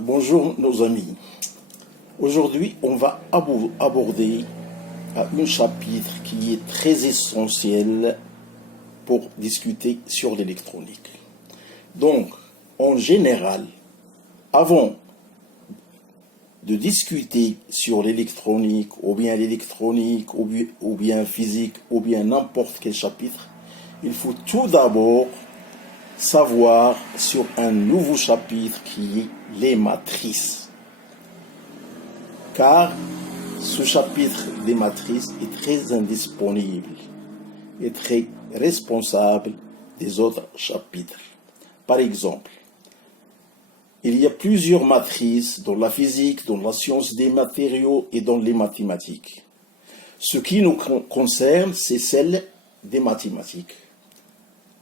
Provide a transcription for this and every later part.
Bonjour nos amis. Aujourd'hui, on va aborder un chapitre qui est très essentiel pour discuter sur l'électronique. Donc, en général, avant de discuter sur l'électronique, ou bien physique, ou bien n'importe quel chapitre, il faut tout d'abord savoir sur un nouveau chapitre qui est les matrices. Car ce chapitre des matrices est très indisponible et très responsable des autres chapitres. Par exemple, il y a plusieurs matrices dans la physique, dans la science des matériaux et dans les mathématiques. Ce qui nous concerne, c'est celle des mathématiques.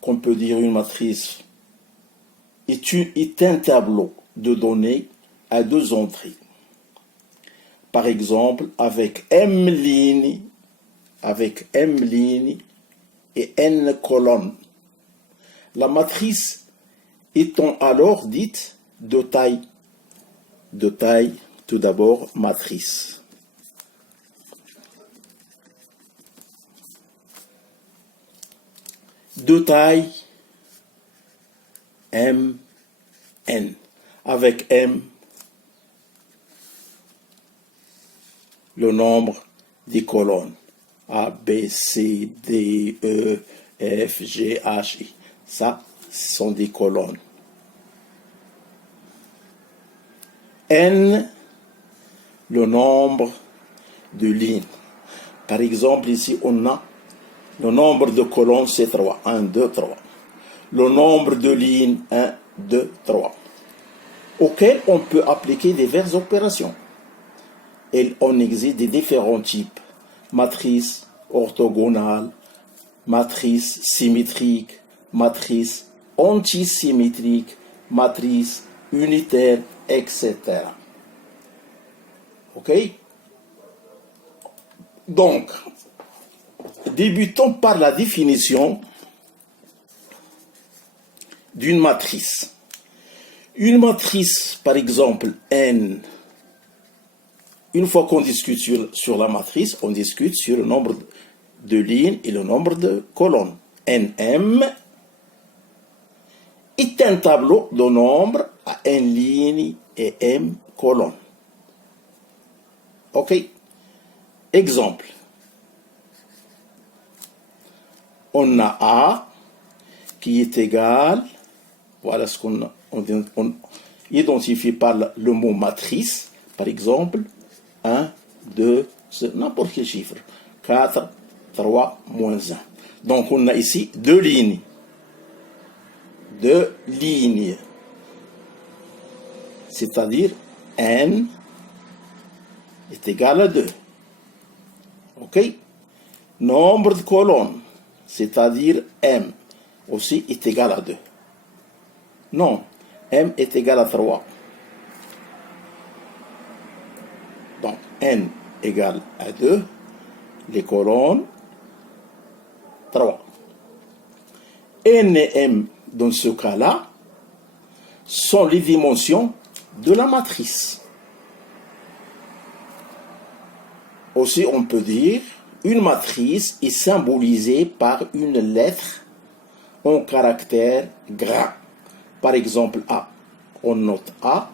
Qu'on peut dire une matrice est un tableau de données à deux entrées. Par exemple, avec M lignes et N colonnes. La matrice étant alors dite de taille, tout d'abord, matrice. De taille M, N. Avec M, le nombre des colonnes. A, B, C, D, E, F, G, H, I. Ça, ce sont des colonnes. N, le nombre de lignes. Par exemple, ici, on a le nombre de colonnes, c'est 3. 1, 2, 3. Le nombre de lignes, 1, 2, 3. Auquel on peut appliquer diverses opérations. Et on existe des différents types. Matrice orthogonale, matrice symétrique, matrice antisymétrique, matrice unitaire, etc. Ok? Donc, débutons par la définition d'une matrice. Une matrice, par exemple, N. Une fois qu'on discute sur la matrice, on discute sur le nombre de lignes et le nombre de colonnes. NM est un tableau de nombres à N lignes et M colonnes. Ok? Exemple. On a A qui est égal, voilà ce qu'on identifie par le mot matrice, par exemple, 1, 2, n'importe quel chiffre, 4, 3, moins 1. Donc on a ici deux lignes. C'est-à-dire N est égal à 2. Ok? Nombre de colonnes, c'est-à-dire M, aussi est égal à 2. Non, M est égal à 3. Donc, N égale à 2, les colonnes, 3. N et M, dans ce cas-là, sont les dimensions de la matrice. Aussi, on peut dire, une matrice est symbolisée par une lettre en caractère gras. Par exemple, A. On note A,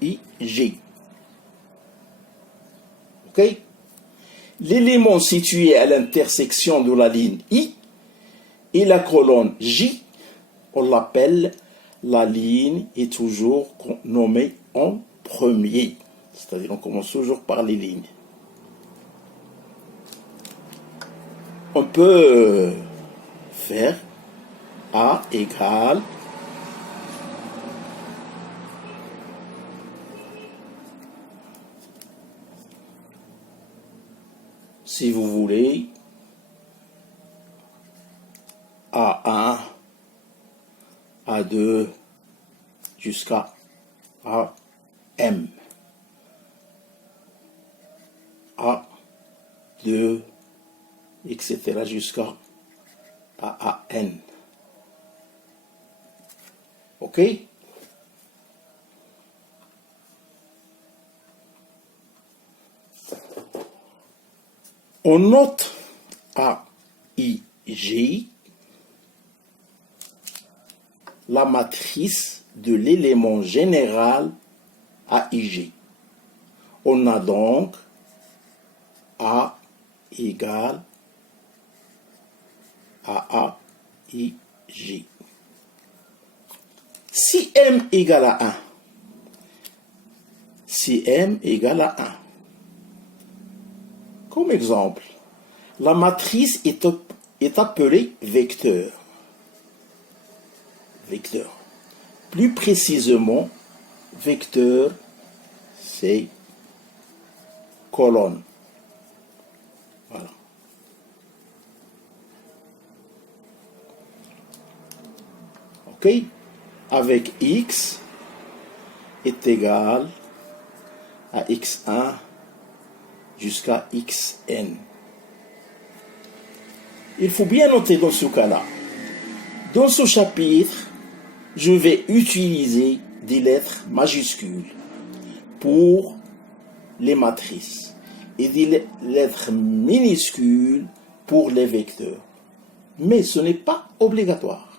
I, G. Ok? L'élément situé à l'intersection de la ligne I et la colonne J, on l'appelle la ligne est toujours nommée en premier. C'est-à-dire on commence toujours par les lignes. On peut faire A égale si vous voulez A1, A2 jusqu'à AM. A2, etc. jusqu'à AN. Ok? On note AIG la matrice de l'élément général AIG. On a donc A égale à AIG. Si M égale à 1, si M égale à 1, comme exemple, la matrice est appelée vecteur. Vecteur. Plus précisément, vecteur, c'est colonne. Voilà. OK? Avec X est égal à X1 jusqu'à Xn. Il faut bien noter dans ce cas-là. Dans ce chapitre, je vais utiliser des lettres majuscules pour les matrices et des lettres minuscules pour les vecteurs. Mais ce n'est pas obligatoire.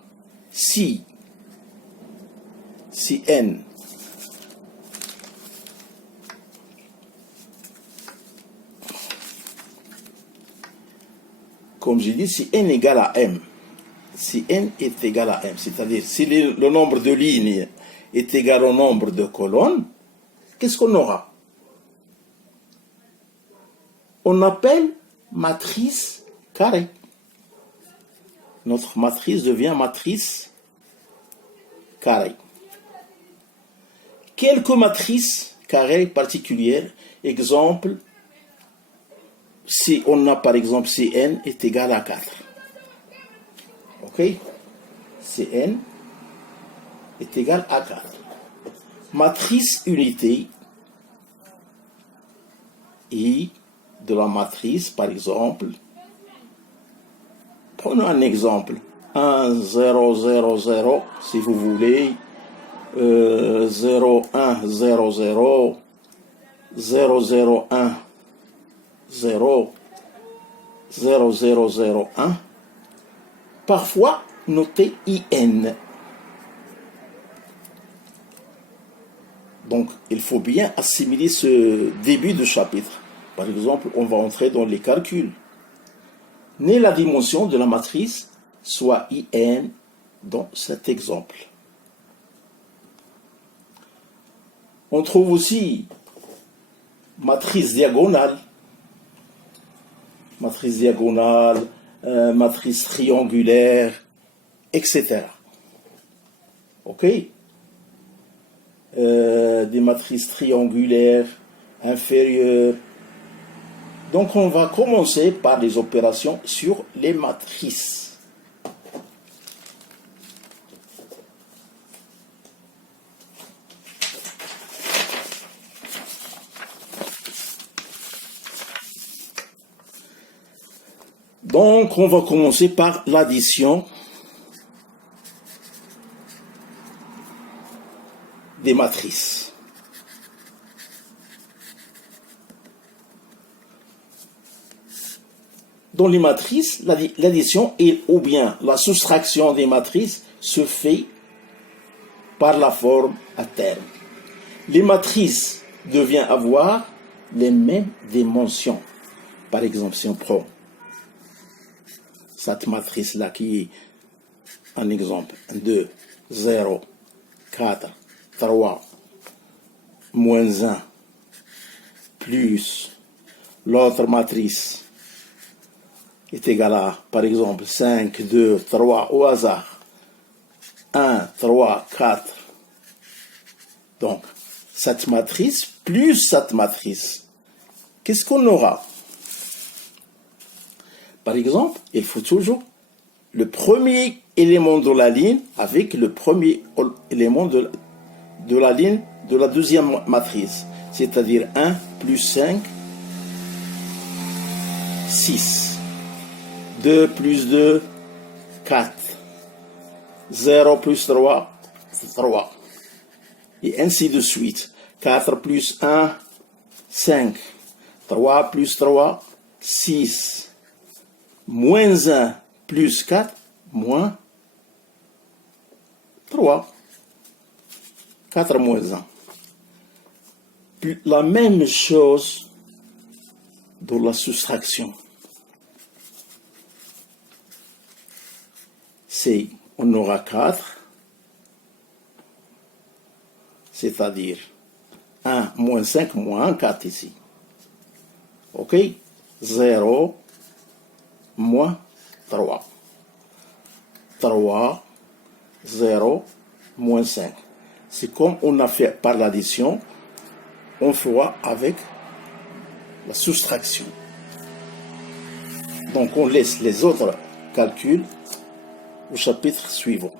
Si n comme j'ai dit, si n égale à m, si n est égal à m, c'est-à-dire si le nombre de lignes est égal au nombre de colonnes, qu'est-ce qu'on aura? On appelle matrice carrée. Notre matrice devient matrice carrée. Quelques matrices carrées particulières, exemple, si on a par exemple si n est égal à 4. Ok? Si n est égal à 4. Matrice unité I de la matrice, par exemple, prenons un exemple, 1, 0, 0, 0, si vous voulez, 0, 1, 0, 0, 0, 0, 1, 0, 0, 0, 0, 1, parfois notez IN. Donc, il faut bien assimiler ce début de chapitre. Par exemple, on va entrer dans les calculs. N'est la dimension de la matrice soit IN dans cet exemple. On trouve aussi matrice diagonale, matrice triangulaire, etc. Ok? Des matrices triangulaires inférieures. Donc on va commencer par les opérations sur les matrices. Donc on va commencer par l'addition des matrices. Dans les matrices, l'addition ou bien la soustraction des matrices se fait par la forme à terme. Les matrices deviennent avoir les mêmes dimensions. Par exemple, si on prend cette matrice-là qui est un exemple, 2, 0, 4, 3, moins 1, plus l'autre matrice est égale à, par exemple, 5, 2, 3, au hasard, 1, 3, 4. Donc, cette matrice plus cette matrice, qu'est-ce qu'on aura? Par exemple, il faut toujours le premier élément de la ligne avec le premier élément de la ligne de la deuxième matrice, c'est-à-dire 1 plus 5, 6. 2 plus 2, 4. 0 plus 3, 3. Et ainsi de suite. 4 plus 1, 5. 3 plus 3, 6 moins 1 plus 4 moins 3. 4 moins 1. La même chose dans la soustraction. On aura 4, c'est-à-dire 1 moins 5 moins 4 ici. OK? 0 moins 3. 3, 0, moins 5. C'est comme on a fait par l'addition, on fera avec la soustraction. Donc on laisse les autres calculs au chapitre suivant.